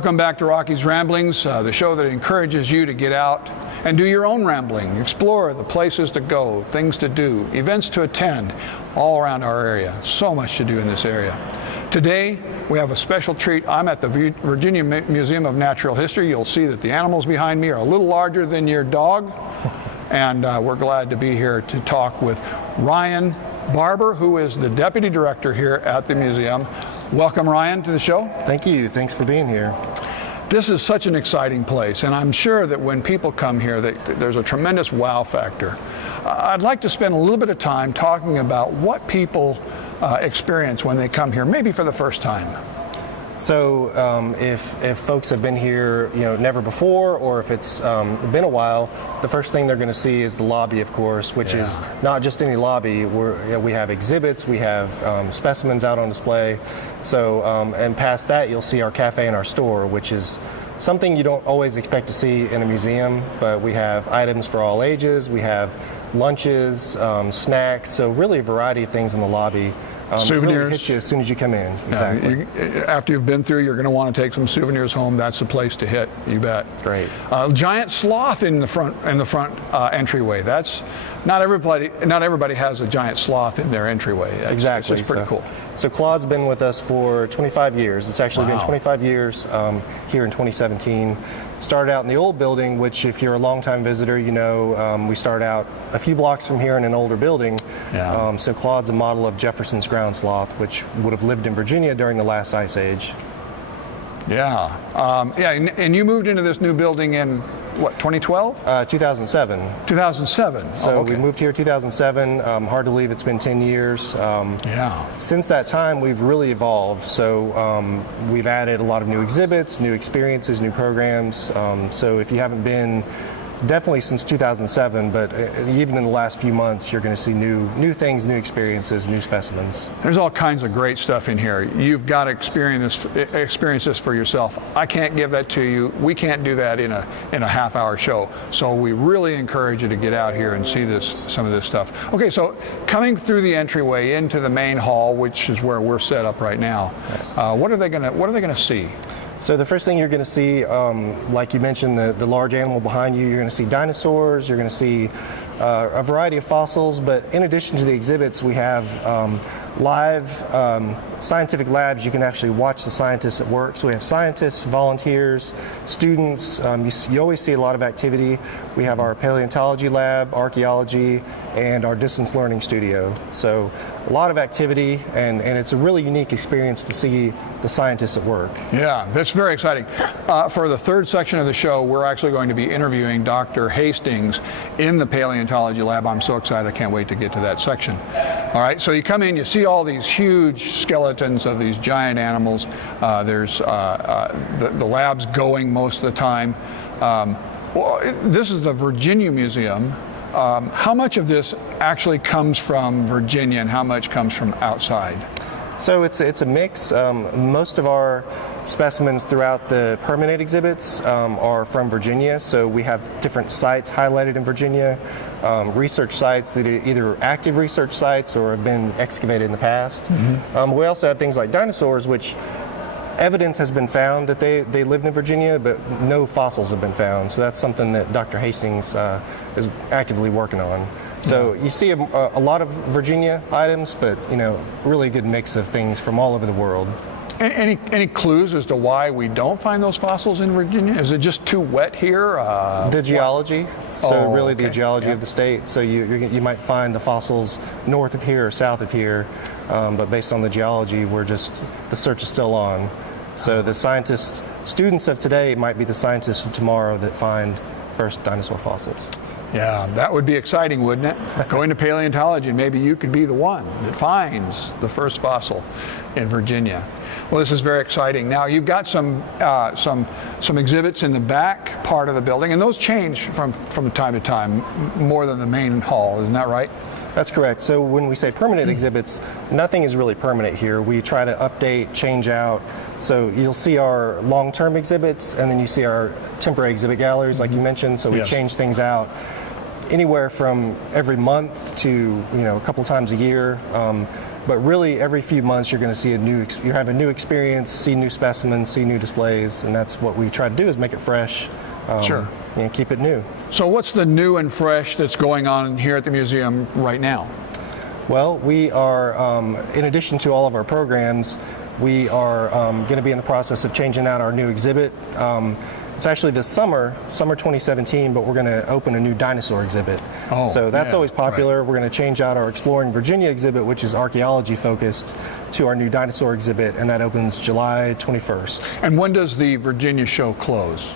Welcome back to Rocky's Ramblings, the show that encourages you to get out and do your own rambling, explore the places to go, things to do, events to attend all around our area. So much to do in this area. Today, we have a special treat. I'm at the Virginia Museum of Natural History. You'll see that the animals behind me are a little larger than your dog, and we're glad to be here to talk with Ryan Barber, who is the Deputy Director here at the museum. Welcome, Ryan, to the show. Thank you. Thanks for being here. This is such an exciting place, and I'm sure that when people come here, there's a tremendous wow factor. I'd like to spend a little bit of time talking about what people experience when they come here, maybe for the first time. So if folks have been here, never before, or if it's been a while, the first thing they're going to see is the lobby, of course, which is not just any lobby. We have exhibits, we have specimens out on display. So and past that, you'll see our cafe and our store, which is something you don't always expect to see in a museum. But we have items for all ages. We have lunches, snacks. So really a variety of things in the lobby. Souvenirs. It really hits you as soon as you come in. Exactly. After you've been through, you're going to want to take some souvenirs home. That's the place to hit. You bet. Great. Giant sloth in the front entryway. That's not everybody. Not everybody has a giant sloth in their entryway. Exactly. It's pretty cool. So Claude's been with us for 25 years. It's actually been 25 years here in 2017. Started out in the old building, which if you're a longtime visitor, we started out a few blocks from here in an older building. Yeah. So Claude's a model of Jefferson's ground sloth, which would have lived in Virginia during the last ice age. Yeah. And you moved into this new building in, what, 2012? 2007. 2007. So we moved here 2007. Hard to believe it's been 10 years. Since that time, we've really evolved. So we've added a lot of new exhibits, new experiences, new programs. So if you haven't been, definitely since 2007, but even in the last few months, you're going to see new things, new experiences, new specimens. There's all kinds of great stuff in here. You've got to experience this for yourself. I can't give that to you. We can't do that in a half-hour show. So we really encourage you to get out here and see some of this stuff. Okay, so coming through the entryway into the main hall, which is where we're set up right now, what are they going to see? So the first thing you're going to see, like you mentioned, the large animal behind you, you're going to see dinosaurs, you're going to see a variety of fossils, but in addition to the exhibits, we have live scientific labs. You can actually watch the scientists at work. So we have scientists, volunteers, students. You always see a lot of activity. We have our paleontology lab, archaeology, and our distance learning studio. So a lot of activity, and it's a really unique experience to see the scientists at work. Yeah, that's very exciting. For the third section of the show, we're actually going to be interviewing Dr. Hastings in the paleontology lab. I'm so excited, I can't wait to get to that section. All right, so you come in, you see all these huge skeletons of these giant animals. There's the lab's going most of the time. This is the Virginia Museum. How much of this actually comes from Virginia and how much comes from outside? So it's a mix. Most of our specimens throughout the permanent exhibits are from Virginia. So we have different sites highlighted in Virginia, research sites that are either active research sites or have been excavated in the past. Mm-hmm. We also have things like dinosaurs, which evidence has been found that they lived in Virginia, but no fossils have been found. So that's something that Dr. Hastings is actively working on. So you see a lot of Virginia items, but really good mix of things from all over the world. Any clues as to why we don't find those fossils in Virginia? Is it just too wet here? The geology. The geology of the state. So you might find the fossils north of here or south of here, but based on the geology, the search is still on. So the students of today might be the scientists of tomorrow that find first dinosaur fossils. Yeah, that would be exciting, wouldn't it? Going to paleontology, and maybe you could be the one that finds the first fossil in Virginia. Well, this is very exciting. Now, you've got some exhibits in the back part of the building, and those change from time to time more than the main hall. Isn't that right? That's correct. So when we say permanent exhibits, nothing is really permanent here. We try to update, change out. So you'll see our long-term exhibits, and then you see our temporary exhibit galleries, like you mentioned. So we change things out anywhere from every month to a couple times a year. But really, every few months, you're going to see you have a new experience, see new specimens, see new displays, and that's what we try to do is make it fresh. Sure. And keep it new. So what's the new and fresh that's going on here at the museum right now? Well, we are, in addition to all of our programs, we are going to be in the process of changing out our new exhibit. It's actually this summer 2017, but we're going to open a new dinosaur exhibit. Oh, so that's yeah, always popular. right. We're going to change out our Exploring Virginia exhibit, which is archaeology focused, to our new dinosaur exhibit, and that opens July 21st. And when does the Virginia show close?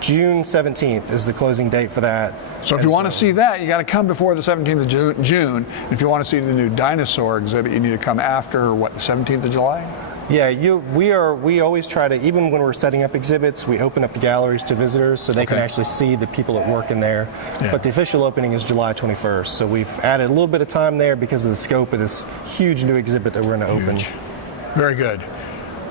June 17th is the closing date for that. So if you want to see that, you got to come before the 17th of June. If you want to see the new dinosaur exhibit, you need to come after, what, the 17th of July? Yeah, we always try to, even when we're setting up exhibits, we open up the galleries to visitors so they can actually see the people that work in there. Yeah. But the official opening is July 21st. So we've added a little bit of time there because of the scope of this huge new exhibit that we're going to open. Very good.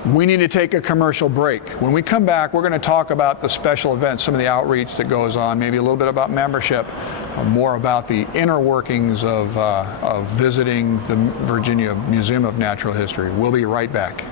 We need to take a commercial break. When we come back, we're going to talk about the special events, some of the outreach that goes on, maybe a little bit about membership, more about the inner workings of visiting the Virginia Museum of Natural History. We'll be right back.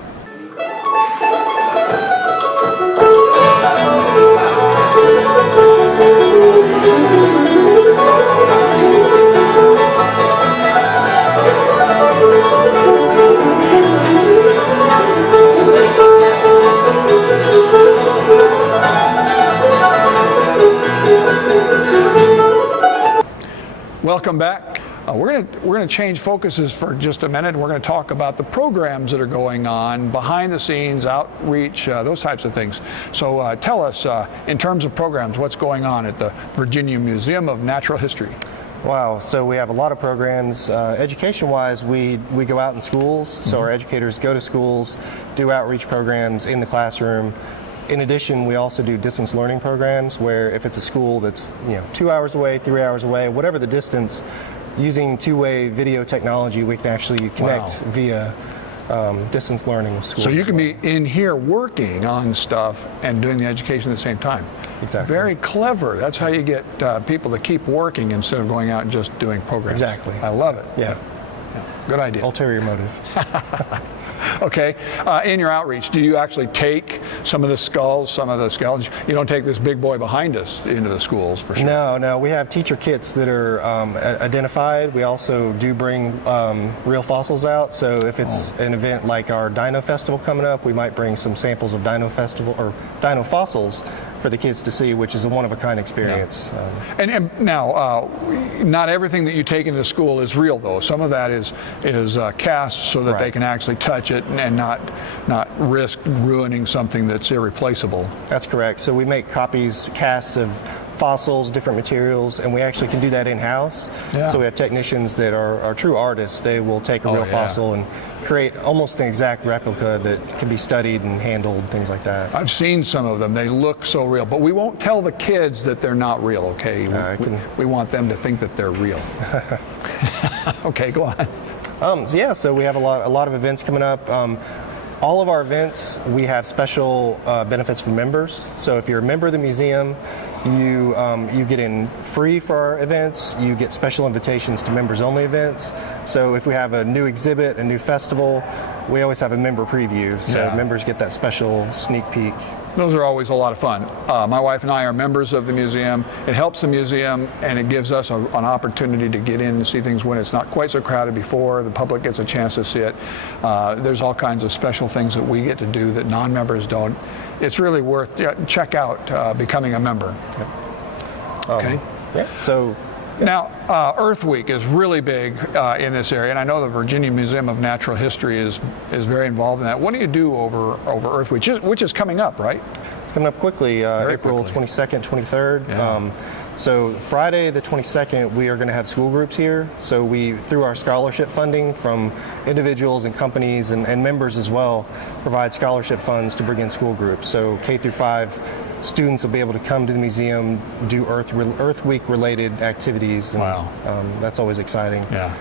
Welcome back. We're going to change focuses for just a minute. We're going to talk about the programs that are going on, behind the scenes, outreach, those types of things. So tell us, in terms of programs, what's going on at the Virginia Museum of Natural History? Wow, so we have a lot of programs. Education-wise, we go out in schools, so our educators go to schools, do outreach programs in the classroom. In addition, we also do distance learning programs where if it's a school that's 2 hours away, 3 hours away, whatever the distance, using two-way video technology, we can actually connect via distance learning with schools. So you can be in here working on stuff and doing the education at the same time. Exactly. Very clever. That's how you get people to keep working instead of going out and just doing programs. Exactly. I love it. Yeah. Good idea. Ulterior motive. Okay, in your outreach, do you actually take some of the skulls, some of the skeletons? You don't take this big boy behind us into the schools, for sure. No, we have teacher kits that are identified. We also do bring real fossils out, so if it's an event like our Dino Festival coming up, we might bring some samples of Dino fossils for the kids to see, which is a one-of-a-kind experience. Yeah. And now, not everything that you take into school is real, though. Some of that is cast so that they can actually touch it and not risk ruining something that's irreplaceable. That's correct. So we make casts of fossils, different materials, and we actually can do that in-house. Yeah. So we have technicians that are true artists. They will take a real fossil and create almost an exact replica that can be studied and handled, things like that. I've seen some of them. They look so real, but we won't tell the kids that they're not real, okay? We want them to think that they're real. Okay, go on. So we have a lot of events coming up. All of our events, we have special benefits for members. So if you're a member of the museum, you get in free for our events. You get special invitations to members-only events. So if we have a new exhibit, a new festival, we always have a member preview. So members get that special sneak peek. Those are always a lot of fun. My wife and I are members of the museum. It helps the museum, and it gives us an opportunity to get in and see things when it's not quite so crowded before. The public gets a chance to see it. There's all kinds of special things that we get to do that non-members don't. It's really worth check out becoming a member. Okay. So. Now, Earth Week is really big in this area, and I know the Virginia Museum of Natural History is very involved in that. What do you do over Earth Week, which is coming up, right? It's coming up quickly, April 22nd, 23rd. Yeah. So Friday the 22nd, we are going to have school groups here. So we, through our scholarship funding from individuals and companies and members as well, provide scholarship funds to bring in school groups. So K through 5 students will be able to come to the museum, do Earth Week related activities. And, wow. That's always exciting. Yeah.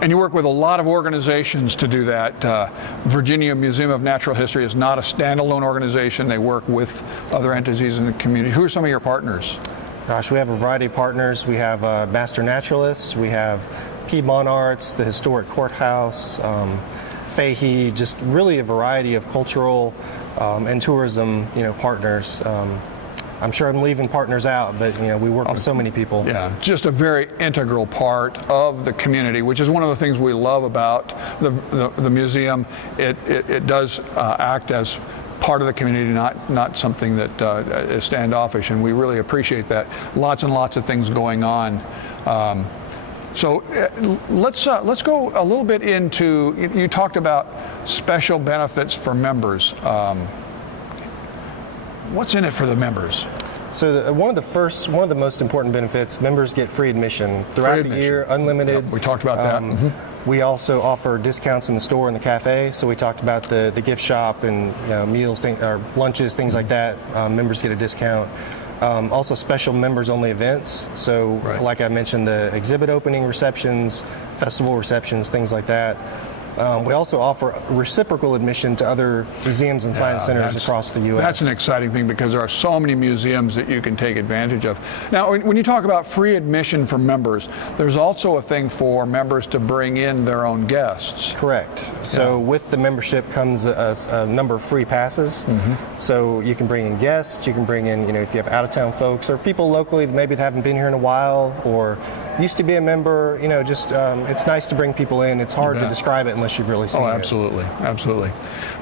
And you work with a lot of organizations to do that. Virginia Museum of Natural History is not a standalone organization. They work with other entities in the community. Who are some of your partners? Gosh, we have a variety of partners. We have master naturalists. We have Piedmont Arts, the historic courthouse, Fahey, just really a variety of cultural and tourism, partners. I'm sure I'm leaving partners out, but we work with so many people. Yeah, just a very integral part of the community, which is one of the things we love about the museum. It does act as part of the community, not something that is standoffish, and we really appreciate that. Lots and lots of things going on. So let's go a little bit into, you talked about special benefits for members. What's in it for the members? So one of the most important benefits, members get free admission throughout the year, unlimited. Yep, we talked about that. We also offer discounts in the store and the cafe. So we talked about the gift shop and meals, or lunches, things like that. Members get a discount. Also special members-only events. So like I mentioned, the exhibit opening receptions, festival receptions, things like that. We also offer reciprocal admission to other museums and science centers across the U.S. That's an exciting thing because there are so many museums that you can take advantage of. Now, when you talk about free admission for members, there's also a thing for members to bring in their own guests. Correct. So with the membership comes a number of free passes. So you can bring in guests, you can bring in, if you have out-of-town folks or people locally maybe that haven't been here in a while or used to be a member, it's nice to bring people in. It's hard to describe it unless you've really seen it. Oh, absolutely, absolutely.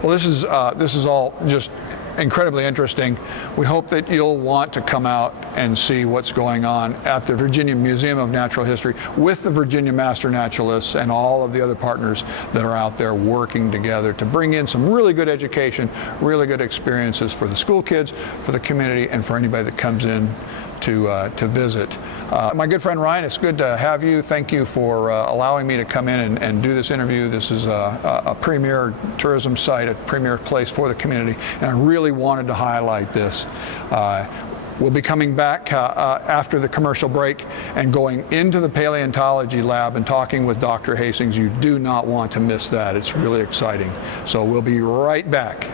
Well, this is all just incredibly interesting. We hope that you'll want to come out and see what's going on at the Virginia Museum of Natural History with the Virginia Master Naturalists and all of the other partners that are out there working together to bring in some really good education, really good experiences for the school kids, for the community, and for anybody that comes in to visit. My good friend Ryan, it's good to have you. Thank you for allowing me to come in and do this interview. This is a premier tourism site, a premier place for the community, and I really wanted to highlight this. We'll be coming back after the commercial break and going into the paleontology lab and talking with Dr. Hastings. You do not want to miss that. It's really exciting. So we'll be right back.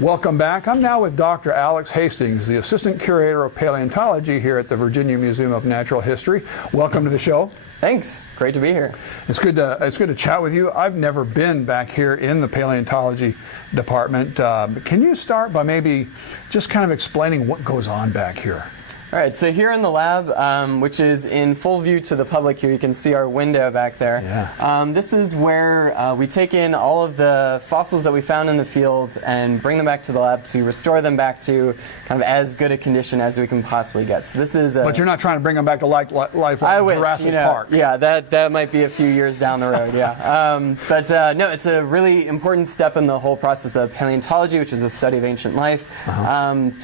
Welcome back. I'm now with Dr. Alex Hastings, the Assistant Curator of Paleontology here at the Virginia Museum of Natural History. Welcome to the show. Thanks. Great to be here. It's good to chat with you. I've never been back here in the paleontology department. Can you start by maybe just kind of explaining what goes on back here? All right, so here in the lab, which is in full view to the public here, you can see our window back there. Yeah. This is where we take in all of the fossils that we found in the field and bring them back to the lab to restore them back to kind of as good a condition as we can possibly get. So this is. But you're not trying to bring them back to life like Jurassic Park. Yeah, that might be a few years down the road. Yeah. No, it's a really important step in the whole process of paleontology, which is the study of ancient life,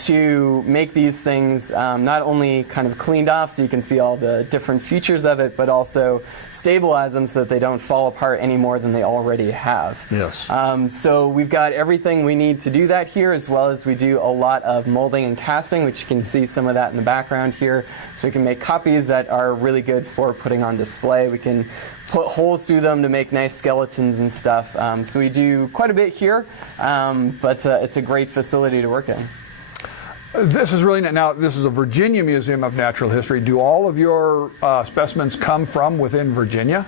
to make these things not only kind of cleaned off so you can see all the different features of it, but also stabilize them so that they don't fall apart any more than they already have. Yes. So we've got everything we need to do that here, as well as we do a lot of molding and casting, which you can see some of that in the background here. So we can make copies that are really good for putting on display. We can put holes through them to make nice skeletons and stuff. So we do quite a bit here, but it's a great facility to work in. This is really now. This is a Virginia Museum of Natural History. Do all of your specimens come from within Virginia?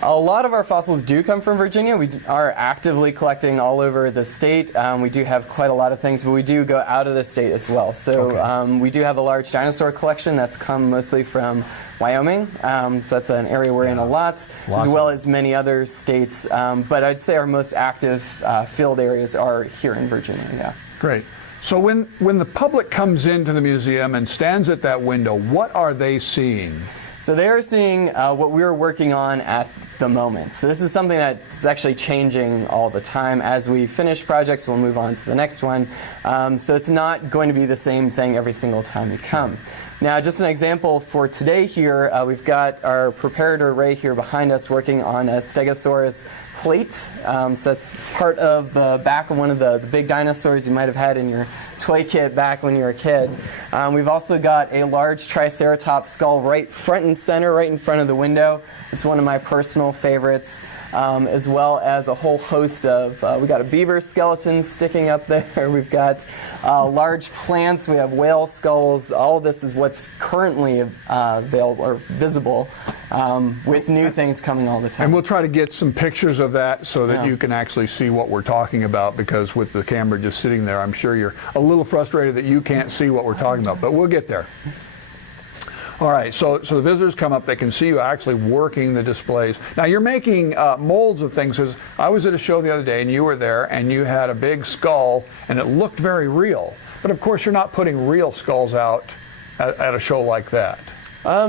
A lot of our fossils do come from Virginia. We are actively collecting all over the state. We do have quite a lot of things, but we do go out of the state as well. So we do have a large dinosaur collection that's come mostly from Wyoming. So that's an area we're in a lot, as well as many other states. But I'd say our most active field areas are here in Virginia. Yeah. Great. So when the public comes into the museum and stands at that window, what are they seeing? So they are seeing what we're working on at the moment. So this is something that's actually changing all the time. As we finish projects, we'll move on to the next one. So it's not going to be the same thing every single time we come. Now, just an example for today here, we've got our preparator Ray here behind us working on a Stegosaurus plate. So that's part of the back of one of the big dinosaurs you might have had in your toy kit back when you were a kid. We've also got a large Triceratops skull right front and center, right in front of the window. It's one of my personal favorites. As well as a whole host of, we got a beaver skeleton sticking up there. We've got large plants. We have whale skulls. All of this is what's currently available or visible, with new things coming all the time. And we'll try to get some pictures of that so that you can actually see what we're talking about, because with the camera just sitting there, I'm sure you're a little frustrated that you can't see what we're talking about, but we'll get there. All right, so the visitors come up, they can see you actually working the displays. Now you're making molds of things, because I was at a show the other day and you were there and you had a big skull and it looked very real. But of course you're not putting real skulls out at a show like that.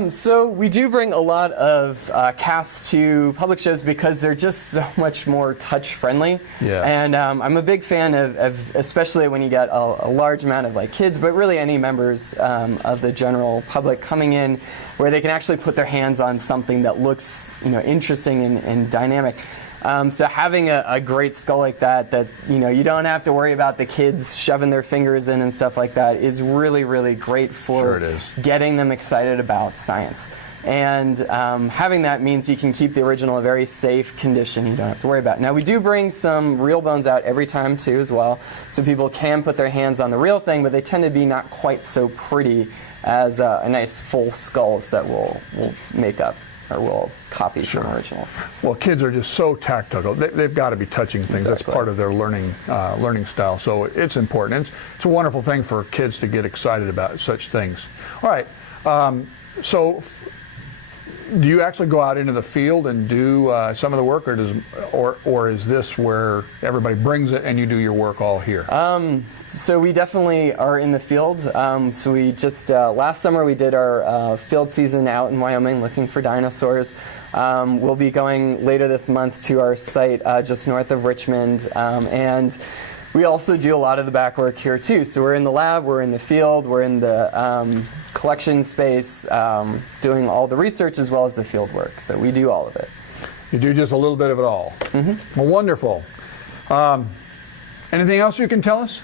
So we do bring a lot of casts to public shows because they're just so much more touch-friendly. Yeah. And I'm a big fan of especially when you get a large amount of like kids, but really any members of the general public coming in, where they can actually put their hands on something that looks, interesting and dynamic. So having a great skull like that you don't have to worry about the kids shoving their fingers in and stuff like that is really, really great for getting them excited about science. And having that means you can keep the original in a very safe condition. You don't have to worry about it. Now we do bring some real bones out every time too as well, so people can put their hands on the real thing, but they tend to be not quite so pretty as a nice full skulls that we'll make up or we'll copy from originals. Well, kids are just so tactile. They've got to be touching things. Exactly. That's part of their learning style. So it's important. It's a wonderful thing for kids to get excited about such things. All right. So do you actually go out into the field and do some of the work, or is this where everybody brings it and you do your work all here? So we definitely are in the field. So we just, last summer we did our field season out in Wyoming looking for dinosaurs. We'll be going later this month to our site just north of Richmond. And we also do a lot of the back work here too. So we're in the lab, we're in the field, we're in the collection space, doing all the research as well as the field work. So we do all of it. You do just a little bit of it all. Mm-hmm. Well, wonderful. Anything else you can tell us?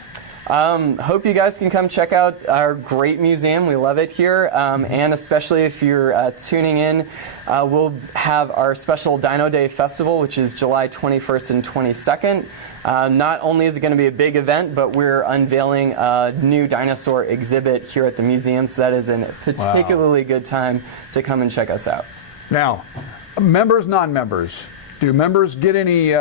Hope you guys can come check out our great museum. We love it here, and especially if you're tuning in, we'll have our special Dino Day Festival, which is July 21st and 22nd. Not only is it going to be a big event, but we're unveiling a new dinosaur exhibit here at the museum, so that is a particularly good time to come and check us out. Now, members, non-members. Do members get any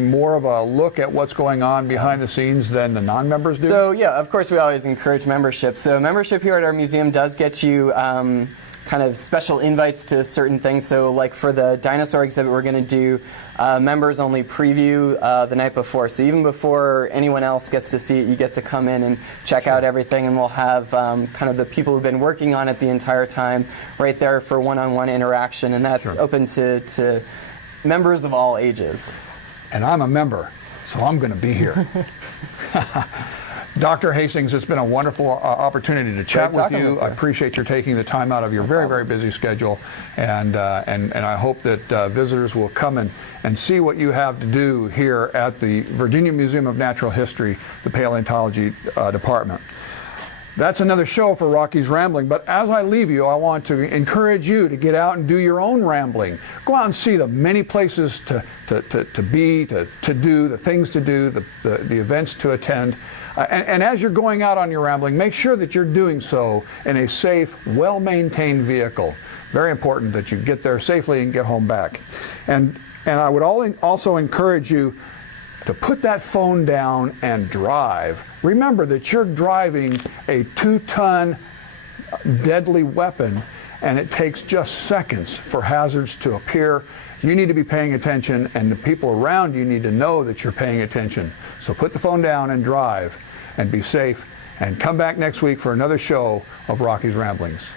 more of a look at what's going on behind the scenes than the non-members do? So yeah, of course we always encourage membership. So membership here at our museum does get you kind of special invites to certain things. So like for the dinosaur exhibit, we're going to do members only preview the night before. So even before anyone else gets to see it, you get to come in and check out everything, and we'll have kind of the people who've been working on it the entire time right there for one-on-one interaction, and that's open to members of all ages. And I'm a member, so I'm going to be here. Dr. Hastings, it's been a wonderful opportunity to chat with you. I appreciate your taking the time out of your very, very busy schedule, and I hope that visitors will come and see what you have to do here at the Virginia Museum of Natural History, the Paleontology Department. That's another show for Rocky's Rambling, but as I leave you, I want to encourage you to get out and do your own rambling. Go out and see the many places to be, to do, the things to do, the events to attend. And as you're going out on your rambling, make sure that you're doing so in a safe, well-maintained vehicle. Very important that you get there safely and get home back. And I would also encourage you to put that phone down and drive. Remember that you're driving a 2-ton deadly weapon, and it takes just seconds for hazards to appear. You need to be paying attention, and the people around you need to know that you're paying attention. So put the phone down and drive, and be safe, and come back next week for another show of Rocky's Ramblings.